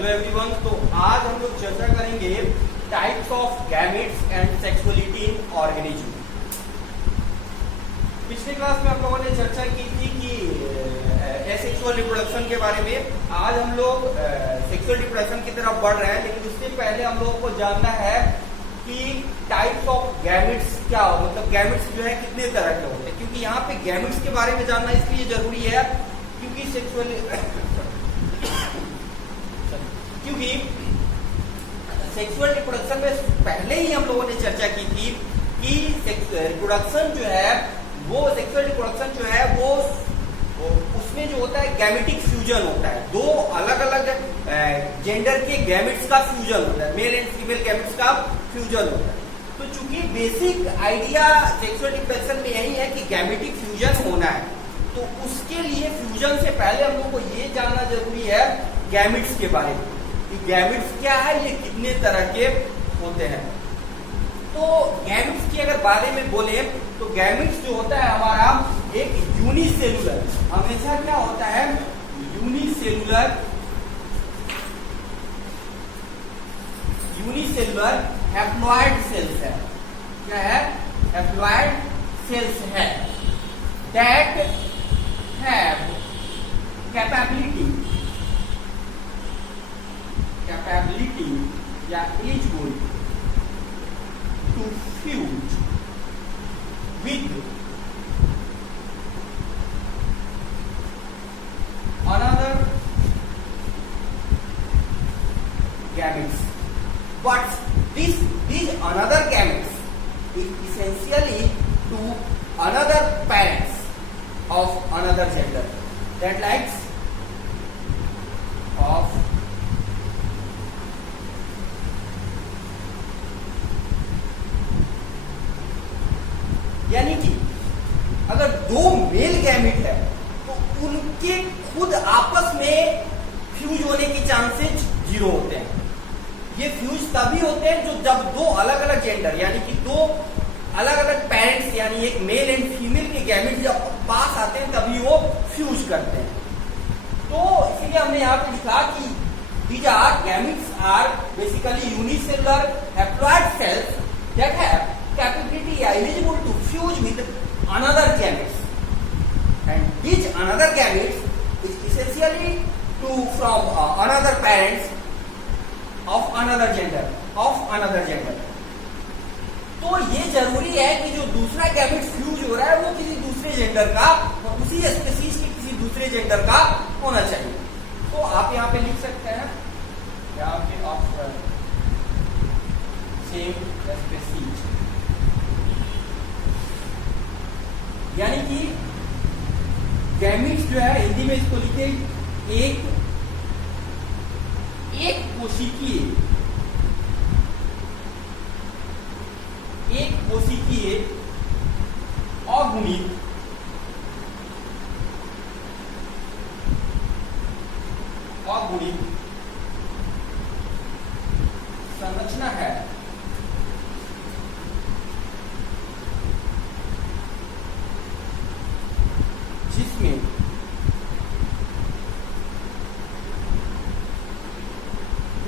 Hello everyone. तो आज हम लोग चर्चा करेंगे types of gametes and sexuality in organism. पिछले क्लास में हम लोगों ने चर्चा की थी कि एसेक्सुअल रिप्रोडक्शन के बारे में। आज हम लोग सेक्सुअल रिप्रोडक्शन की तरफ बढ़ रहे हैं, लेकिन उससे पहले हम लोगों को जानना है कि टाइप्स ऑफ गैमेट्स क्या हो, मतलब गैमेट्स जो है कितने तरह के होते हैं। क्योंकि यहाँ पे गैमेट्स के बारे में जानना इसलिए जरूरी है क्योंकि सेक्सुअल रिप्रोडक्शन में पहले ही हम लोगों ने चर्चा की थी कि रिप्रोडक्शन जो है वो सेक्सुअल रिप्रोडक्शन जो है वो उसमें जो होता है गैमेटिक फ्यूजन होता है। दो अलग अलग जेंडर के गैमेट्स का फ्यूजन होता है, मेल एंड फीमेल गैमेट्स का फ्यूजन होता है। तो चूंकि बेसिक आइडिया सेक्सुअल रिप्रोडक्शन में यही है कि गैमेटिक फ्यूजन होना है, तो उसके लिए फ्यूजन से पहले हम लोग को ये जानना जरूरी है गैमेट्स के बारे में कि गैमेट्स क्या है, ये कितने तरह के होते हैं। तो गैमेट्स की अगर बारे में बोले तो गैमेट्स जो होता है हमारा एक यूनिसेलुलर, हमेशा क्या होता है यूनिसेलुलर हैप्लॉइड सेल्स है। क्या है? हैप्लॉइड सेल्स है दैट हैव कैपेबिलिटी या eligible to fuse with another gametes, but these another gametes is essentially to another parents of another gender, that likes of यानी कि अगर दो मेल गैमेट है तो उनके खुद आपस में फ्यूज होने की चांसेस 0 होते हैं। ये फ्यूज तभी होते हैं जो जब दो अलग अलग जेंडर यानी कि दो अलग अलग पेरेंट्स यानी एक मेल एंड फीमेल के गैमेट जब पास आते हैं तभी वो फ्यूज करते हैं। तो इसलिए हमने यहाँ पे लिखा कि these are gametes are basically unicellular haploid cells that have capability eligible to fuse with another gametes, and this another gametes is essentially to from another parents of another gender तो ये जरूरी है कि जो दूसरा गैमेट फ्यूज हो रहा है वो किसी दूसरे जेंडर का, उसी स्पीशीज के किसी दूसरे जेंडर का होना चाहिए। तो आप यहाँ पे लिख सकते हैं यहाँ पे ऑफ सेम स्पीशीज, यानी कि गैमेट्स जो है हिंदी में इसको लिखे एक कोशिकीय अगुणित संरचना है जिसमें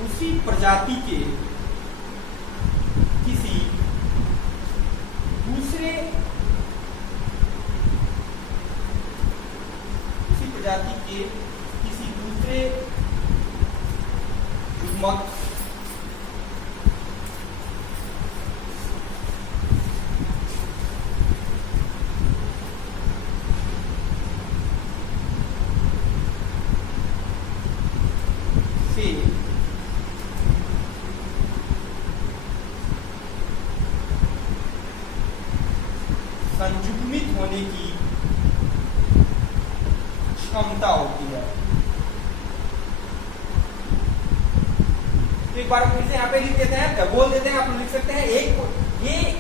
उसी प्रजाति के किसी दूसरे युग्मक से संयुग्मित होने की क्षमता होती है। तो एक बार फिर से यहाँ पे लिख देते हैं, बोल देते हैं, आप लोग लिख सकते हैं ये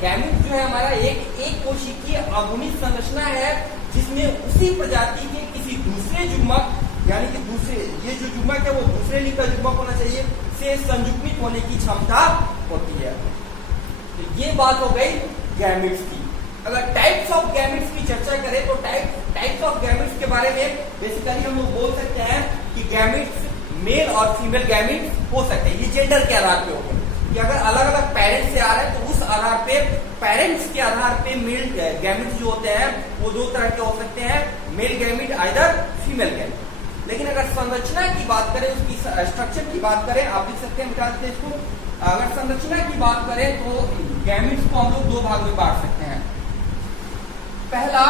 गैमेट जो है हमारा एक कोशिकीय अगुणित संरचना है जिसमें उसी प्रजाति के किसी दूसरे युग्मक यानी कि दूसरे ये जो युग्मक है वो दूसरे लिंग का युग्मक होना चाहिए से संयुग्मित होने की क्षमता होती है। तो ये बात हो गई गैमेट्स की। अगर टाइप्स ऑफ गैमेट्स की चर्चा करें तो टाइप्स ऑफ गैमेट्स के बारे में बेसिकली हम लोग बोल सकते हैं कि गैमेट्स मेल और फीमेल गैमेट्स हो सकते हैं। ये जेंडर के आधार पे हो गए कि अगर अलग अलग पेरेंट्स से आ रहा है तो उस आधार पे पेरेंट्स के आधार पे मेल गैमेट्स जो होते हैं वो दो तरह के हो सकते हैं, male gamete either female gamete. लेकिन अगर संरचना की बात करें, उसकी स्ट्रक्चर की बात करें, आप लिख सकते हैं मिटा देते हैं इसको। अगर संरचना की बात करें तो गैमेट्स को हम लोग दो भाग में बांट सकते हैं। पहला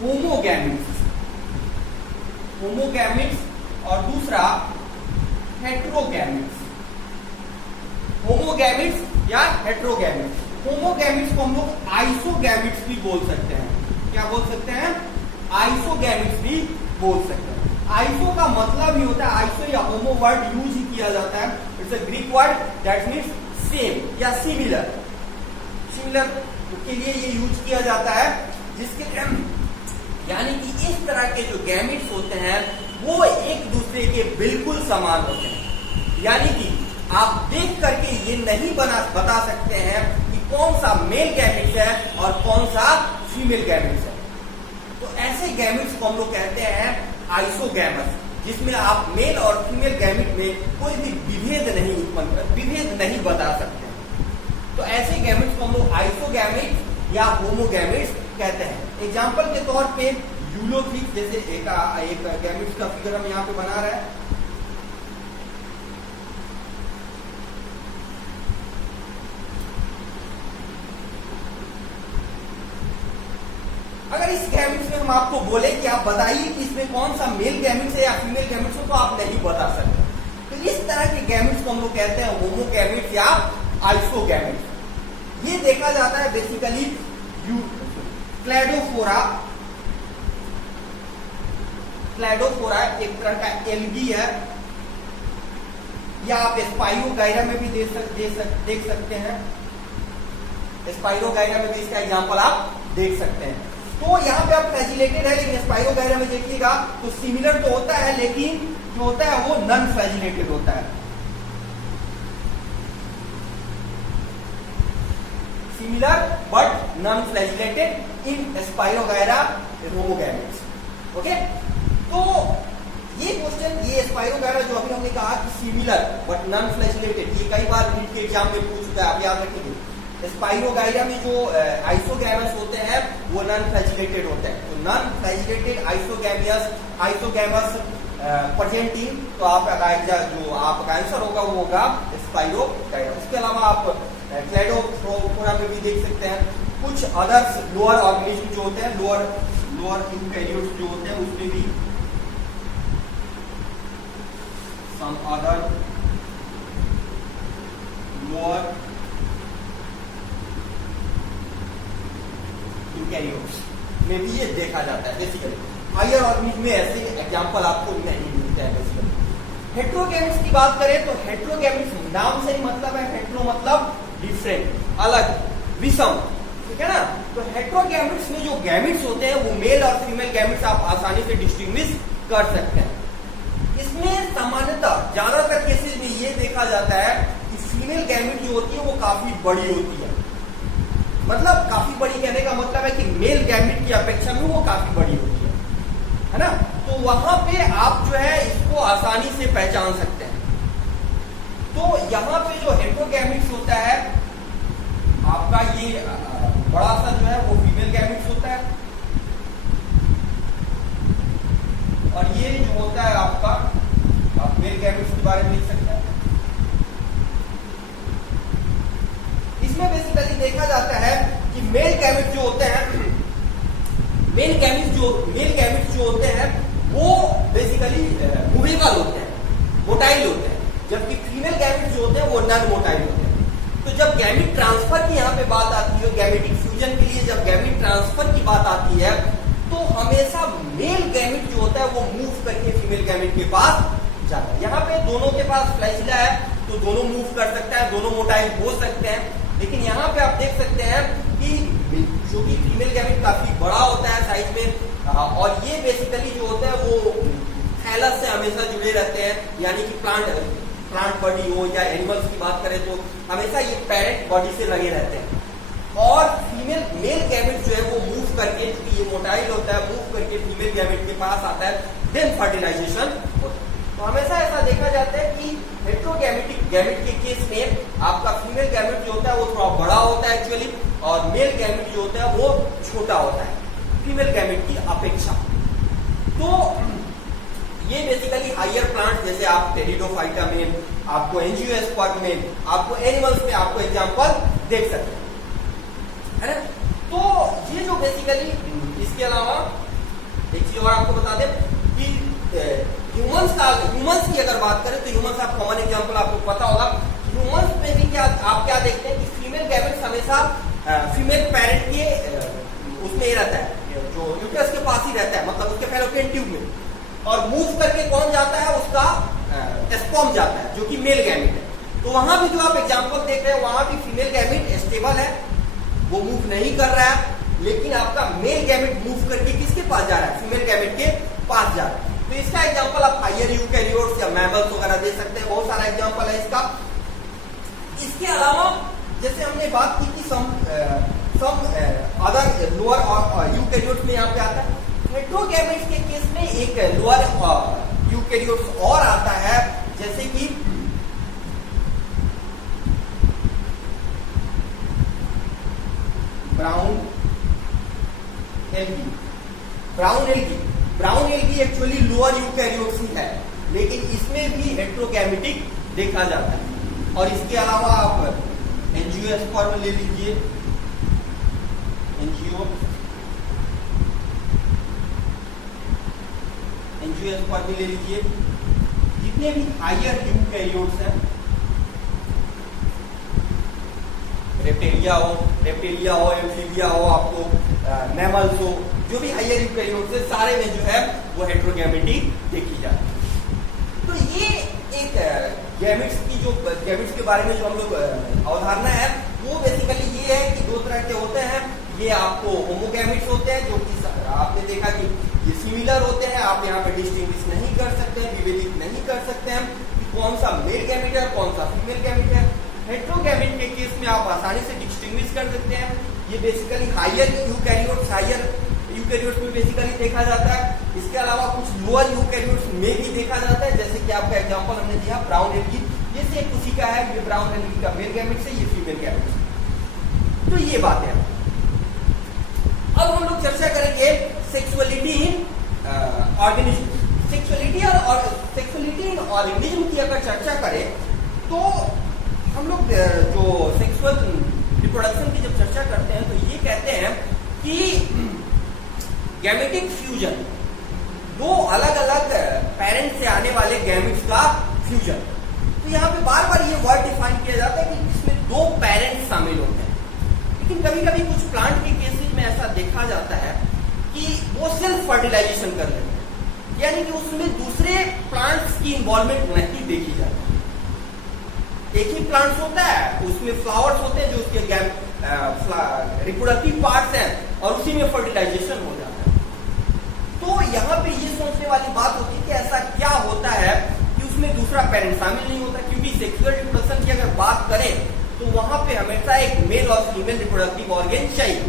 होमोगैमेट्स, और दूसरा हेट्रोगैमेट्स। होमोगैमेट्स या हेट्रोगैमेट्स। होमोगैमेट्स को हम लोग आइसोगैमेट्स भी बोल सकते हैं। क्या बोल सकते हैं? आइसोगैमेट्स भी बोल सकते हैं। आइसो का मतलब ही होता है, आइसो या होमो वर्ड यूज ही किया जाता है, it's a Greek word that means same या सिमिलर। सिमिलर के लिए ये यूज किया जाता है, जिसके यानी कि इस तरह के जो गैमेट्स होते हैं वो एक दूसरे के बिल्कुल समान होते हैं। यानी कि आप देख करके ये नहीं बता सकते हैं कि कौन सा मेल गैमेट्स है और कौन सा फीमेल गैमेट्स है। तो ऐसे गैमेट्स को हम लोग कहते हैं आइसोगैमस, जिसमें आप मेल और फीमेल गैमेट में कोई भी विभेद नहीं बता सकते। तो ऐसे गैमेट्स को हम लोग आइसोगैमेट्स या होमोगैमेट्स कहते हैं। एग्जाम्पल के तौर पे यूलोथिक, जैसे एक गैमेट्स का फिगर हम यहाँ पे बना रहे हैं। अगर इस गैमेट्स में हम आपको बोले कि आप बताइए कि इसमें कौन सा मेल गैमेट्स है या फीमेल गैमेट्स है, तो आप नहीं बता सकते। तो इस तरह के गैमेट्स को हम लोग कहते हैं होमोगैमेट्स या आइसोगैमेट्स। ये देखा जाता है बेसिकली क्लैडोफोरा एक तरह का एल्गी है, या आप स्पाइरोगाइरा में भी देख सकते हैं। स्पाइरोगाइरा में भी इसका एग्जांपल आप देख सकते हैं। तो यहाँ पे आप फ्लैजिलेटेड है, लेकिन स्पाइरोगाइरा में देखिएगा तो सिमिलर तो होता है, लेकिन जो होता है वो नॉन फ्लैजिलेटेड होता है। Similar but non flagellated in spirogyra homogametes. Okay, तो ये क्वेश्चन, ये स्पाइरोगाइरा जो अभी हमने कहा कि सिमिलर बट नॉन फ्लैजिलेटेड, ये कई बार नीट के एग्जाम में पूछ चुका है, आप याद रखेंगे। स्पाइरोगाइरा में जो आइसोगैमस होते हैं वो नॉन फ्लैजिलेटेड होते हैं। तो नॉन फ्लैजिलेटेड आइसोगैमस प्रेजेंटिंग, तो आपका जो आपका आंसर होगा वो होगा स्पाइरोगाइरा। उसके अलावा आप क्लैडोफोरा में भी देख सकते हैं। कुछ अदर्स लोअर ऑर्गेनिज्म जो होते हैं, लोअर यूकैरियोट्स जो होते हैं, उसमें भी सम अदर लोअर यूकैरियोट्स में भी ये देखा जाता है। बेसिकली हायर ऑर्गेनिज्म में ऐसे एग्जांपल आपको नहीं मिलते हैं। बेसिकली हेट्रोगैमेट्स की बात करें तो हेट्रोगैमेट्स नाम से ही मतलब है, हेट्रो मतलब डिफरेंट, अलग, विषम, ठीक है ना। तो हेट्रोगैमेट्स में जो गैमेट्स होते हैं वो मेल और फीमेल गैमेट्स आप आसानी से डिस्टिंग्विश कर सकते हैं। इसमें सामान्यतः ज्यादातर केसेस में ये देखा जाता है कि फीमेल गैमेट जो होती है वो काफी बड़ी होती है। मतलब काफी बड़ी कहने का मतलब है कि मेल गैमेट की अपेक्षा में वो काफी बड़ी होती है ना। तो वहां पे आप जो है इसको आसानी से पहचान सकते हैं। तो यहाँ पे जो हेट्रोगैमेट्स होता है आपका, ये बड़ा सा जो है वो फीमेल गैमेट्स होता है, और ये जो होता है आपका, आप मेल गैमेट्स के बारे में लिख सकते हैं। इसमें बेसिकली देखा जाता है कि मेल गैमेट्स जो होते हैं, मेल गैमेट्स जो होते हैं वो बेसिकली मूवेबल होते हैं, मोटाइल होते हैं, जबकि फीमेल गैमेट्स जो होते हैं वो नॉन मोटाइल होते हैं। तो जब गैमेट ट्रांसफर की यहाँ पे बात आती है, गैमेटिक फ्यूजन के लिए जब गैमेट ट्रांसफर की बात आती है, तो हमेशा मेल गैमेट जो होता है वो मूव करके फीमेल गैमेट के पास जाता है। यहाँ पे दोनों के पास फ्लैजिला है तो दोनों मूव कर सकता है, दोनों मोटाइल हो सकते हैं। लेकिन यहाँ पे आप देख सकते हैं कि जो कि फीमेल गैमेट काफी बड़ा होता है साइज में, और ये बेसिकली जो होता है वो थैलस से हमेशा जुड़े रहते हैं। यानी कि प्लांट बॉडी हो या एनिमल्स की बात करें तो हमेशा ये पेरेंट बॉडी से लगे रहते हैं। और फीमेल मेल गैमेट जो है वो मूव करके, क्योंकि ये मोटाइल होता है, मूव करके फीमेल गैमेट के पास आता है, देन फर्टिलाइजेशन होता है। तो हमेशा ऐसा देखा जाता है कि हेट्रोगैमेटिक गैमेट के केस में आपका फीमेल गैमेट जो होता है वो थोड़ा बड़ा होता है एक्चुअली, और मेल गैमेट जो होता है वो छोटा होता है फीमेल गैमेट की अपेक्षा। तो ये बेसिकली हायर प्लांट जैसे आप टेरिडोफाइटा में, आपको एंजियोस्पर्म में, आपको एनिमल्स में आपको एग्जांपल देख सकते हैं, है ना। तो ये जो बेसिकली, इसके अलावा एक चीज और आपको बता दें कि ह्यूमंस की अगर बात करें तो ह्यूमंस, आप कॉमन एग्जांपल आपको पता होगा, ह्यूमंस में भी क्या आप क्या देखते हैं कि फीमेल गैमेट्स हमेशा फीमेल पेरेंट के उसमें रहता है, जो यूट्रस के पास ही रहता है, मतलब उसके फैलोपियन ट्यूब में, और मूव करके कौन जाता है, उसका स्पर्म जाता है जो कि मेल गैमेट है। तो वहां भी जो आप एग्जांपल देख रहे हैं वहां भी फीमेल गैमेट स्टेबल है, वो मूव नहीं कर रहा है, लेकिन आपका मेल गैमेट मूव करके किसके पास जा रहा है, फीमेल गैमेट के पास जा रहा है। तो इसका एग्जांपल आप हायर यूकैरियोट्स या मैमल्स वगैरह दे सकते हैं, बहुत सारा एग्जांपल है इसका। इसके अलावा जैसे हमने बात की कि सम अदर लोअर और यूकैरियोट्स में यहाँ पे आता है, हेट्रोगैमेट्स के केस में एक लोअर यूकैरियोट्स और आता है, जैसे कि brown algae. Brown algae actually lower eukaryotes ही है, लेकिन इसमें भी हेट्रोगैमेटिक देखा जाता है। और इसके अलावा आप एंजियोस्पर्म ले लीजिए, एंजियोस्पर्म ले लीजिए, जितने भी हायर यूकैरियोट्स हैं, रेप्टिलिया हो, एम्फीबिया हो, आपको मैमल्स हो, जो भी हायर यूकैरियोट्स है, सारे में जो है वो हेट्रोगैमेटिक देखी जाती है। तो ये एक गैमेट्स की जो गैमेट्स के बारे में जो हम लोग अवधारणा है वो बेसिकली ये है कि दो तरह के होते हैं। ये आपको होमोगैमेट्स होते हैं जो कि आपने देखा कि ये सिमिलर होते हैं, आप यहाँ पे डिस्टिंग्विश नहीं कर सकते हैं, विभेदित नहीं कर सकते हैं कि कौन सा मेल गैमेट है कौन सा फीमेल गैमेट है। हेट्रोगैमेट के केस में आप आसानी से डिस्टिंग्विश कर सकते हैं। ये बेसिकली हायर यूकैरियोट्स में बेसिकली देखा जाता है। इसके अलावा कुछ लोअर यूकैरियोट्स में भी देखा जाता है, जैसे कि आपका एग्जांपल हमने दिया ब्राउन एल्गी, ये से उसी का है, ये ब्राउन एल्गी का मेल गैमेट से, ये फीमेल गैमेट। तो ये बात है। अब हम लोग चर्चा करेंगे सेक्सुअलिटी इन ऑर्गेनिज्म। सेक्सुअलिटी इन ऑर्गेनिज्म की अगर चर्चा करें तो हम लोग जो सेक्सुअल रिप्रोडक्शन की जब चर्चा करते हैं तो ये कहते हैं कि गैमेटिक फ्यूजन, दो अलग अलग पेरेंट से आने वाले गैमेट्स का फ्यूजन। तो यहाँ पे बार बार ये वर्ड डिफाइन किया जाता है कि इसमें दो पेरेंट्स शामिल होते हैं, लेकिन कभी कभी कुछ प्लांट के केसेस में ऐसा देखा जाता है कि वो सेल्फ फर्टिलाइजेशन कर लेते हैं, यानी कि उसमें दूसरे प्लांट्स की इन्वॉल्वमेंट नहीं देखी जाती। एक ही प्लांट्स होता है, उसमें फ्लावर्स होते हैं जो उसके रिप्रोडक्टिव पार्ट्स हैं और उसी में फर्टिलाइजेशन हो जाता है। तो यहाँ पे ये सोचने वाली बात होती है कि ऐसा क्या होता है कि उसमें दूसरा पेरेंट शामिल नहीं होता, क्योंकि सेक्सुअल रिप्रोडक्शन की अगर बात करें तो वहां पे हमेशा एक मेल और फीमेल रिप्रोडक्टिव ऑर्गन चाहिए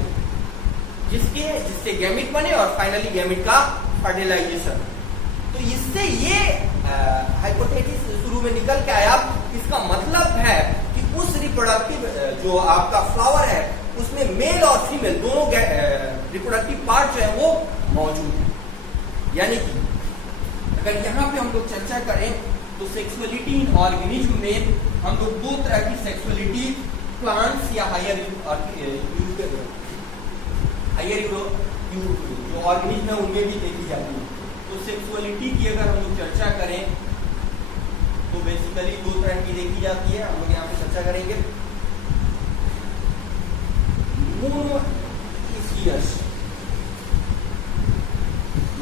जिससे गैमेट बने और फाइनली गैमेट का फर्टिलाइजेशन। तो इससे ये हाइपोथेसिस शुरू में निकल के आया, इसका मतलब है कि उस रिप्रोडक्टिव जो आपका फ्लावर है उसमें मेल और फीमेल दोनों रिप्रोडक्टिव पार्ट जो है वो मौजूद है। यानी कि अगर यहाँ पे हम लोग चर्चा करें तो सेक्सुअलिटी इन ऑर्गेनिज्म में हम लोग दो तरह की सेक्सुअलिटी प्लांट्स या हायर जो ऑर्गेनिज्म है उनमें भी देखी जाती है। तो सेक्सुअलिटी की अगर हम लोग चर्चा करें तो बेसिकली दो तरह की देखी जाती है, हम लोग यहाँ पे चर्चा करेंगे। मोनोइसियस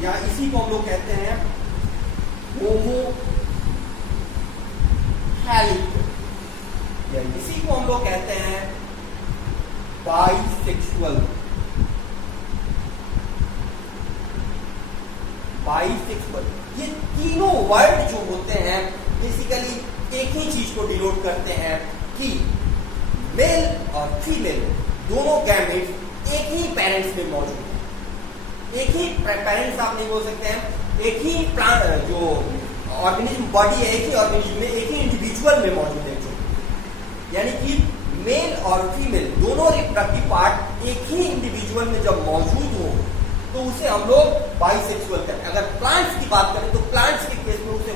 या इसी को हम लोग कहते हैं होमोहैलिक, या इसी को हम लोग कहते हैं बाइसेक्सुअल। ये तीनों वर्ड जो होते हैं बेसिकली एक ही चीज को डिनोट करते हैं कि मेल और फीमेल दोनों गैमेट्स एक ही पेरेंट्स में मौजूद है। एक ही पेरेंट्स आप नहीं बोल सकते हैं, एक ही प्लांट जो ऑर्गेनिज्म बॉडी है, एक ही ऑर्गेनिज्म में एक ही इंडिविजुअल में मौजूद है, जो यानी कि मेल और फीमेल दोनों रिप्रोडक्टिव पार्ट एक ही इंडिविजुअल में जब मौजूद हो तो उसे हम लोग बाइसेक्सुअल कहते हैं। अगर प्लांट्स की बात करें तो प्लांट्स के केस में उसे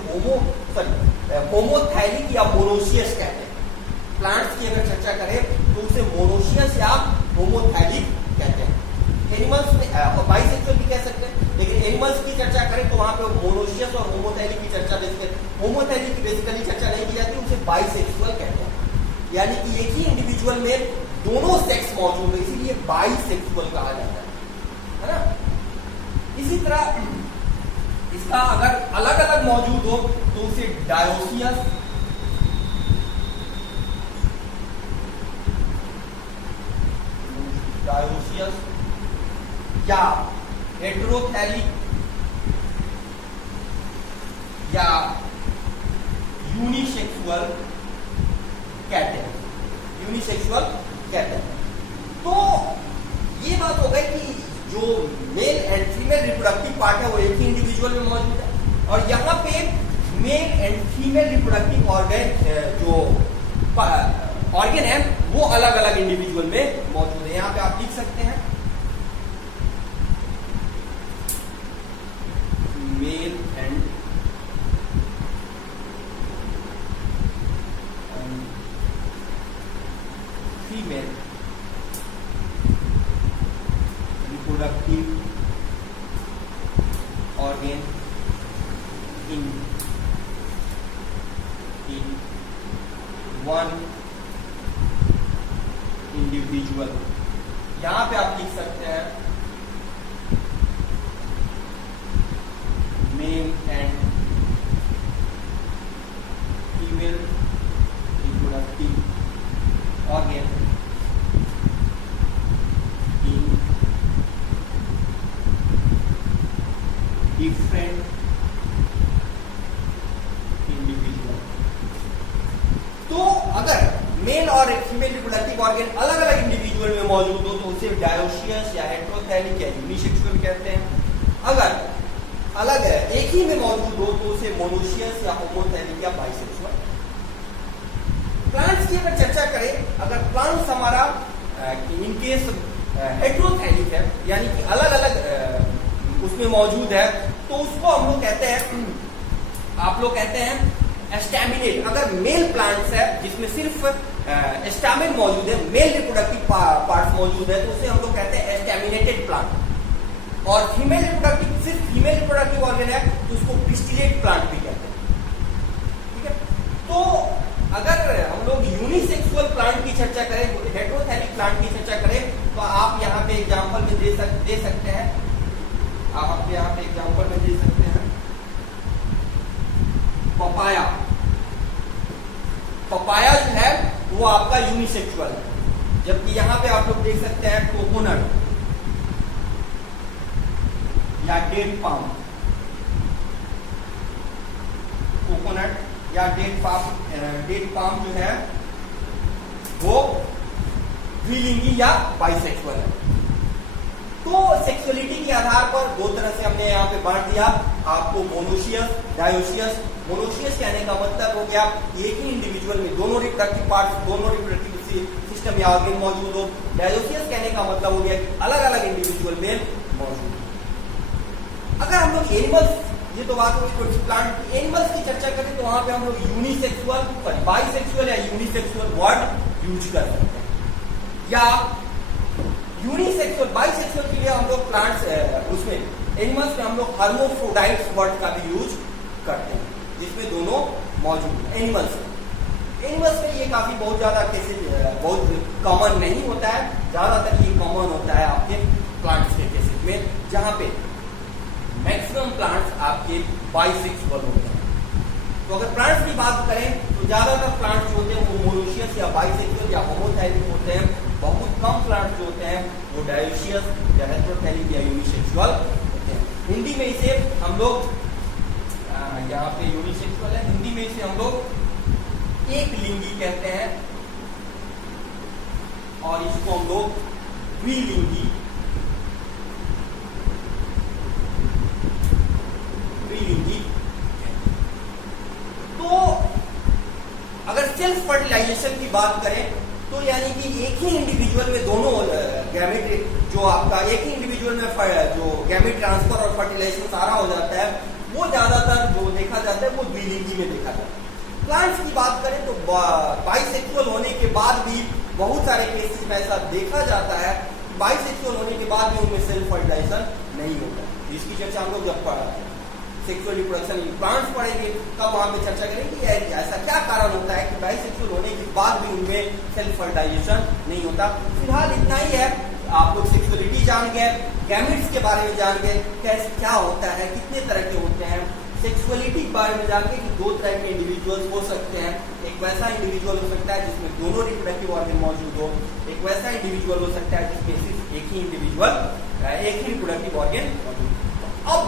होमोथैलिक या मोनोशियस कहते हैं। प्लांट्स की अगर चर्चा करें तो उसे मोनोशियस या होमोथैलिक कहते हैं। एनिमल्स में बाइसेक्सुअल भी कह सकते हैं, लेकिन एनिमल्स की चर्चा करें तो वहां पे मोनोशियस और होमोथैलिक की चर्चा, होमोथैलिक की बेसिकली चर्चा नहीं की जाती, उसे बाइसेक्सुअल कहते हैं। यानी कि एक ही इंडिविजुअल में दोनों सेक्स मौजूद है, इसीलिए बाइसेक्सुअल कहा जाता है ना। इसी तरह इसका अगर अलग अलग मौजूद हो तो उसे डायोसियस या हेटेरोथैलिक या यूनिसेक्सुअल कहते हैं, यूनिसेक्सुअल कहते हैं। तो ये बात हो गई कि जो male and female reproductive part है वो एक ही इंडिविजुअल में मौजूद है, और यहाँ पे male and female reproductive organ जो ऑर्गन है वो अलग अलग इंडिविजुअल में मौजूद है। यहाँ पे आप लिख सकते हैं male and female reproductive organ in one individual। यहां पे आप लिख सकते हैं male and female reproductive organ different individual. तो अगर मेल और फीमेल रिप्रोडक्टिव ऑर्गन अलग अलग इंडिविजुअल में मौजूद हो तो उसे डायोसियस या हेटेरोथैलिक या यूनिसेक्सुअल कहते हैं। अगर अलग एक ही में मौजूद हो तो उसे मोनोशियस या होमोथैलिक या बाइसेक्सुअल। प्लांट्स की अगर चर्चा करें, अगर प्लांट्स हमारा इन केस हेटेरोथैलिक है यानी कि अलग अलग उसमें मौजूद है तो उसको हम लोग कहते हैं, आप लोग कहते हैं एस्टैमिनेट। अगर मेल प्लांट्स है जिसमें सिर्फ एस्टामिन मौजूद है, मेल रिप्रोडक्टिव पार्ट्स मौजूद है, तो उसे हम लोग कहते हैं एस्टैमिनेटेड प्लांट। और फीमेल रिप्रोडक्टिव सिर्फ फीमेल रिप्रोडक्टिव ऑर्गन है तो उसको पिस्टिलेट प्लांट भी कहते हैं। ठीक है, तो अगर हम लोग यूनिसेक्सुअल प्लांट की चर्चा करें, हेटेरोथैलिक प्लांट की चर्चा करें, तो आप यहाँ पे एग्जाम्पल में दे सकते हैं, आप यहाँ पे एग्जाम्पल में दे सकते हैं पपाया। पपाया जो है वो आपका यूनिसेक्सुअल है, जबकि यहाँ पे आप लोग देख सकते हैं कोकोनट या डेट पाम। कोकोनट या डेट पाम जो है वो द्विलिंगी या बाइसेक्सुअल है। तो सेक्सुअलिटी के आधार पर दो तरह से हमने यहाँ पे बांट दिया आपको, मोनोशियस, डायोशियस। मोनोशियस कहने का मतलब हो गया एक ही इंडिविजुअल में दोनों रिप्रोडक्टिव पार्ट्स, दोनों रिप्रोडक्टिव सिस्टम या ऑर्गन मौजूद हो। डायोशियस कहने का मतलब हो गया कि अलग अलग इंडिविजुअल में मौजूद हो। अगर हम लोग एनिमल्स, ये तो बात हुई प्लांट, एनिमल्स की चर्चा करें तो वहां पे हम लोग यूनिसेक्सुअल, बाइसेक्सुअल या यूनिसेक्सुअल वर्ड यूज कर सकते हैं। या यूनिसेक्सुअल, बाइसेक्सुअल के लिए हम लोग प्लांट्स उसमें एनिमल्स में हम लोग हर्मोफ्रोडाइट्स वर्ड का भी यूज करते हैं, जिसमें दोनों मौजूद है। एनिमल्स में ये काफी बहुत ज्यादा केसेस बहुत कॉमन नहीं होता है, ज्यादातर ये कॉमन होता है आपके प्लांट्स के केसेस में, जहां पे मैक्सिमम प्लांट्स आपके बाइसेक्सुअल होते हैं। तो अगर प्लांट्स की बात करें तो ज्यादातर प्लांट्स जो होते हैं वो मोनोशियस या बाइसेक्सुअल या होमोथैलिक होते हैं। बहुत कम प्लांट्स जो होते हैं वो डायोशियस या हेटेरोथैलिक या यूनिसेक्सुअल होते हैं। हिंदी में इसे हम लोग, यहाँ पे यूनिसेक्सुअल है, हिंदी में इसे हम लोग एक लिंगी कहते हैं, और इसको हम लोग द्विलिंगी तो अगर सेल्फ फर्टिलाइजेशन की बात करें तो यानी कि एक ही इंडिविजुअल में दोनों गैमेट जो आपका एक ही इंडिविजुअल में जो गैमेट ट्रांसफर और फर्टिलाइजेशन सारा हो जाता है वो ज्यादातर जो देखा जाता है वो द्विलिंगी में देखा जाता है। प्लांट्स की बात करें तो बाइसेक्सुअल होने के बाद भी बहुत सारे केसेस में ऐसा देखा जाता है बाइसेक्सुअल होने के बाद भी उनमें सेल्फ फर्टिलाइजेशन नहीं होता। इसकी चर्चा हम लोग जब सेक्सुअल रिप्रोडक्शन प्लांट्स पढ़ेंगे तब वहां पे चर्चा करेंगे कि ऐसा क्या कारण होता है कि बाइसेक्सुअल होने के बाद भी उनमें सेल्फ फर्टिलाइजेशन नहीं होता। फिलहाल इतना ही है, आप लोग सेक्सुअलिटी जान गए, गैमेट्स के बारे में जान गए, कैसे क्या होता है, कितने तरह के होते हैं। सेक्सुअलिटी के बारे में जान गए कि दो तरह के इंडिविजुअल्स हो सकते हैं। एक वैसा इंडिविजुअल हो सकता है जिसमें दोनों रिप्रोडक्टिव ऑर्गन मौजूद हो, एक वैसा इंडिविजुअल हो सकता है जिसमें सिर्फ एक ही रिप्रोडक्टिव ऑर्गन मौजूद। तो अब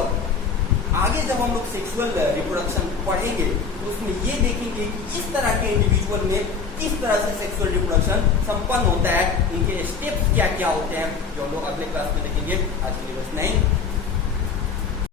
आगे जब हम लोग सेक्सुअल रिप्रोडक्शन पढ़ेंगे तो उसमें ये देखेंगे कि इस तरह के इंडिविजुअल में किस तरह से सेक्सुअल रिप्रोडक्शन संपन्न होता है, इनके स्टेप्स क्या क्या होते हैं, जो हम लोग अगले क्लास में देखेंगे। आज के लिए बस नहीं।